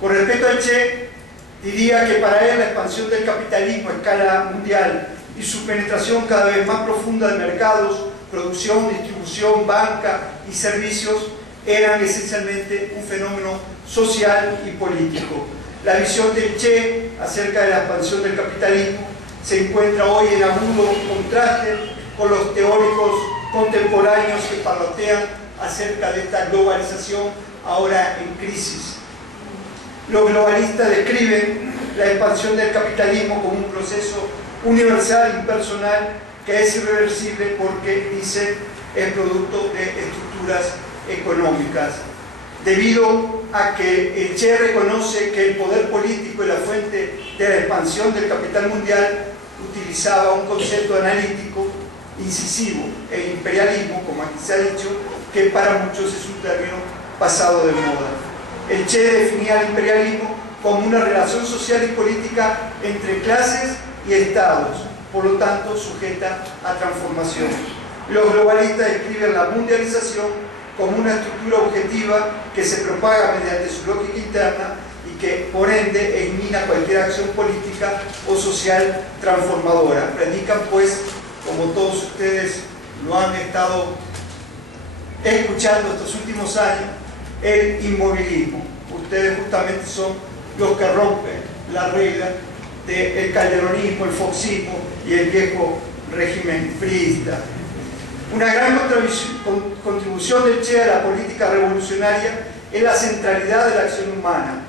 Con respecto al Che, diría que para él la expansión del capitalismo a escala mundial y su penetración cada vez más profunda de mercados, producción, distribución, banca y servicios eran esencialmente un fenómeno social y político. La visión del Che acerca de la expansión del capitalismo se encuentra hoy en agudo contraste con los teóricos contemporáneos que parlotean acerca de esta globalización ahora en crisis. Los globalistas describen la expansión del capitalismo como un proceso universal, impersonal, que es irreversible porque, dice, es producto de estructuras económicas. Debido a que el Che reconoce que el poder político y la fuente de la expansión del capital mundial utilizaba un concepto analítico, incisivo e imperialismo, como aquí se ha dicho, que para muchos es un término pasado de moda. El Che definía el imperialismo como una relación social y política entre clases y estados, por lo tanto sujeta a transformación. Los globalistas describen la mundialización como una estructura objetiva que se propaga mediante su lógica interna y que, por ende, elimina cualquier acción política o social transformadora. Predican, pues, como todos ustedes lo han estado escuchando estos últimos años, el inmovilismo. Ustedes justamente son los que rompen la regla del calderonismo, el foxismo y el viejo régimen priista. Una gran contribución del Che a la política revolucionaria es la centralidad de la acción humana,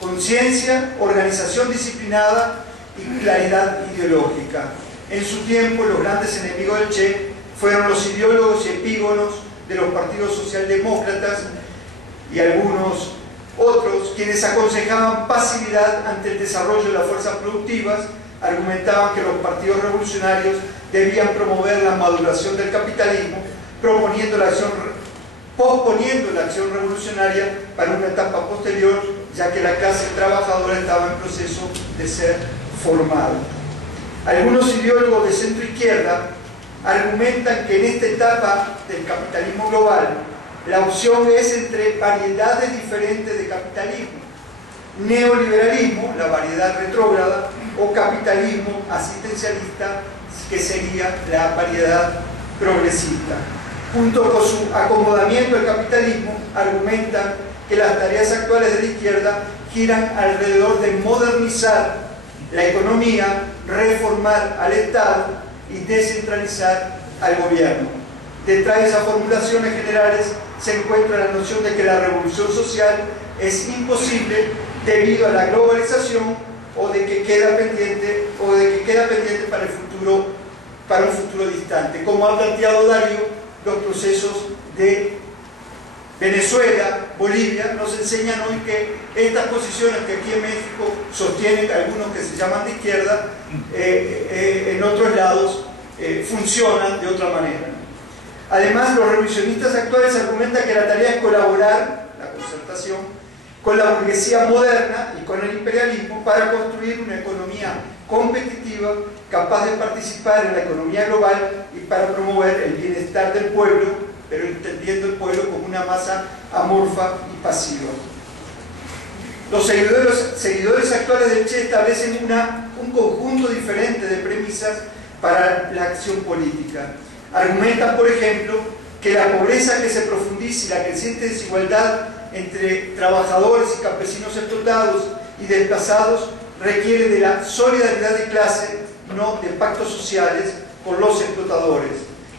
conciencia, organización disciplinada y claridad ideológica. En su tiempo, los grandes enemigos del Che fueron los ideólogos y epígonos de los partidos socialdemócratas y algunos otros, quienes aconsejaban pasividad ante el desarrollo de las fuerzas productivas, argumentaban que los partidos revolucionarios debían promover la maduración del capitalismo, posponiendo la acción revolucionaria para una etapa posterior, ya que la clase trabajadora estaba en proceso de ser formada. Algunos ideólogos de centro izquierda argumentan que en esta etapa del capitalismo global la opción es entre variedades diferentes de capitalismo: neoliberalismo, la variedad retrógrada, o capitalismo asistencialista, que sería la variedad progresista. Junto con su acomodamiento al capitalismo, argumentan que las tareas actuales de la izquierda giran alrededor de modernizar la economía, reformar al Estado y descentralizar al gobierno. Detrás de esas formulaciones generales se encuentra la noción de que la revolución social es imposible debido a la globalización o de que queda pendiente para un futuro distante. Como ha planteado Darío, los procesos de Venezuela, Bolivia, nos enseñan hoy que estas posiciones que aquí en México sostienen algunos que se llaman de izquierda, en otros lados funcionan de otra manera. Además, los revisionistas actuales argumentan que la tarea es colaborar, la concertación, con la burguesía moderna y con el imperialismo para construir una economía competitiva, capaz de participar en la economía global y para promover el bienestar del pueblo, pero entendiendo el pueblo como una masa amorfa y pasiva. Los seguidores actuales del Che establecen un conjunto diferente de premisas para la acción política. Argumentan, por ejemplo, que la pobreza que se profundiza y la creciente desigualdad entre trabajadores y campesinos explotados y desplazados requiere de la solidaridad de clase, no de pactos sociales con los explotadores.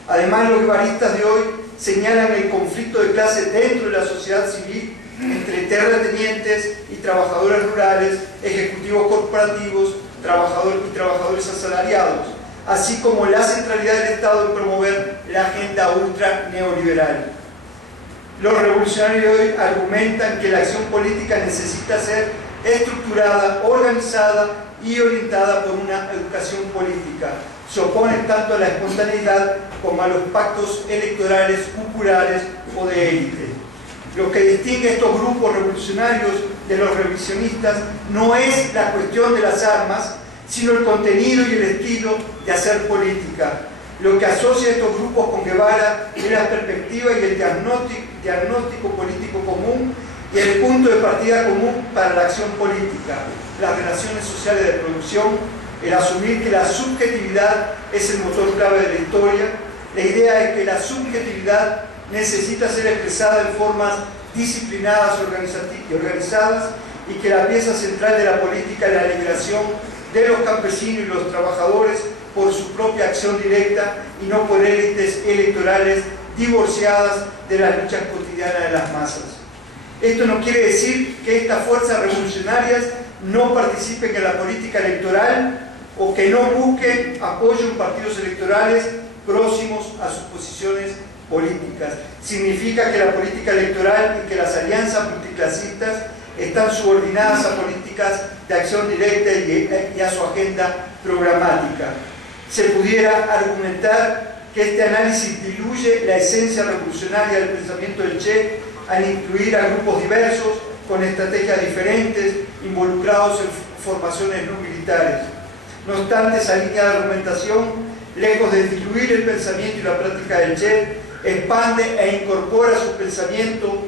Además, los guevaristas de hoy señalan el conflicto de clase dentro de la sociedad civil entre terratenientes y trabajadores rurales, ejecutivos corporativos, trabajadores asalariados, así como la centralidad del Estado en promover la agenda ultra neoliberal. Los revolucionarios de hoy argumentan que la acción política necesita ser estructurada, organizada y orientada por una educación política. Se oponen tanto a la espontaneidad como a los pactos electorales, cupulares o de élite. Lo que distingue a estos grupos revolucionarios de los revisionistas no es la cuestión de las armas, sino el contenido y el estilo de hacer política. Lo que asocia a estos grupos con Guevara es la perspectiva y el diagnóstico político común y el punto de partida común para la acción política, las relaciones sociales de producción, el asumir que la subjetividad es el motor clave de la historia, la idea de que la subjetividad necesita ser expresada en formas disciplinadas y organizadas, y que la pieza central de la política es la liberación de los campesinos y los trabajadores por su propia acción directa y no por élites electorales divorciadas de las luchas cotidianas de las masas. Esto no quiere decir que estas fuerzas revolucionarias no participen en la política electoral o que no busquen apoyo en partidos electorales próximos a sus posiciones políticas. Significa que la política electoral y que las alianzas multiclasistas están subordinadas a políticas de acción directa y a su agenda programática. Se pudiera argumentar que este análisis diluye la esencia revolucionaria del pensamiento del Che al incluir a grupos diversos, con estrategias diferentes, involucrados en formaciones no militares. No obstante, esa línea de argumentación, lejos de diluir el pensamiento y la práctica del Che, expande e incorpora su pensamiento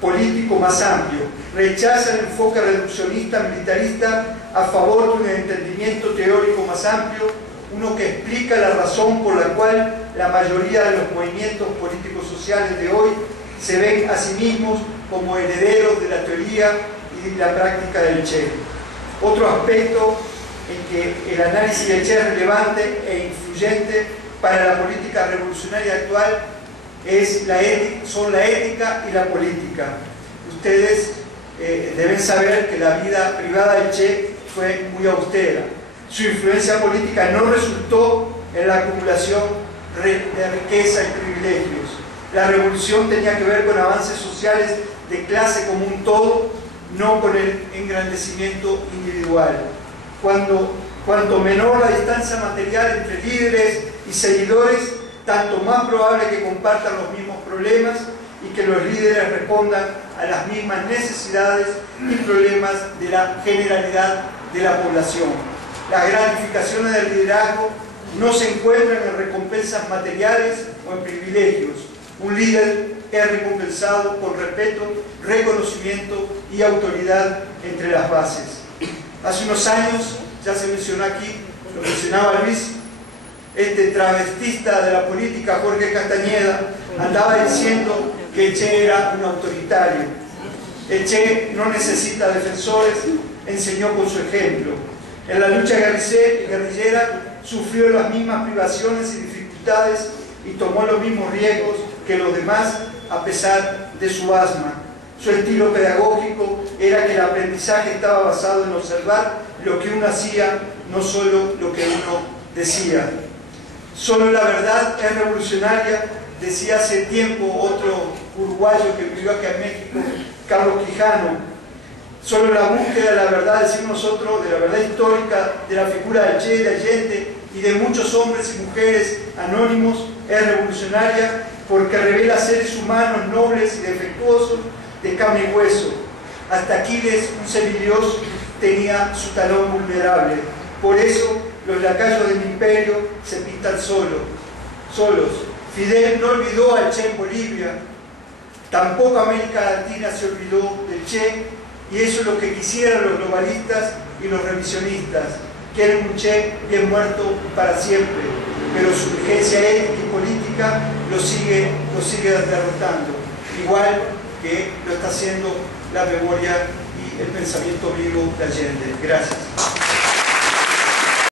político más amplio, rechaza el enfoque reduccionista militarista a favor de un entendimiento teórico más amplio, uno que explica la razón por la cual la mayoría de los movimientos políticos sociales de hoy se ven a sí mismos como herederos de la teoría y de la práctica del Che. Otro aspecto en que el análisis del Che es relevante e influyente para la política revolucionaria actual son la ética y la política. Ustedes deben saber que la vida privada del Che fue muy austera. Su influencia política no resultó en la acumulación de riqueza y privilegios. La revolución tenía que ver con avances sociales de clase como un todo, no con el engrandecimiento individual. Cuanto menor la distancia material entre líderes y seguidores, tanto más probable que compartan los mismos problemas y que los líderes respondan a las mismas necesidades y problemas de la generalidad de la población. Las gratificaciones del liderazgo no se encuentran en recompensas materiales o en privilegios. Un líder es recompensado con respeto, reconocimiento y autoridad entre las bases. Hace unos años, ya se mencionó aquí, lo mencionaba Luis, este travestista de la política, Jorge Castañeda, andaba diciendo que el Che era un autoritario. El Che no necesita defensores, enseñó con su ejemplo. En la lucha guerrillera sufrió las mismas privaciones y dificultades y tomó los mismos riesgos que los demás a pesar de su asma. Su estilo pedagógico era que el aprendizaje estaba basado en observar lo que uno hacía, no solo lo que uno decía. Solo la verdad es revolucionaria, decía hace tiempo otro uruguayo que vivió acá en México, Carlos Quijano. Solo la búsqueda de la verdad, decimos nosotros, de la verdad histórica, de la figura del Che, de Allende y de muchos hombres y mujeres anónimos es revolucionaria porque revela seres humanos nobles y defectuosos de carne y hueso. Hasta Aquiles, un semidios, tenía su talón vulnerable. Por eso los lacayos del imperio se pintan solos. Fidel no olvidó al Che en Bolivia, tampoco América Latina se olvidó del Che, y eso es lo que quisieran los globalistas y los revisionistas. Quieren un Che bien muerto para siempre, pero su vigencia ética y política lo sigue derrotando, igual que lo está haciendo la memoria y el pensamiento vivo de Allende. Gracias.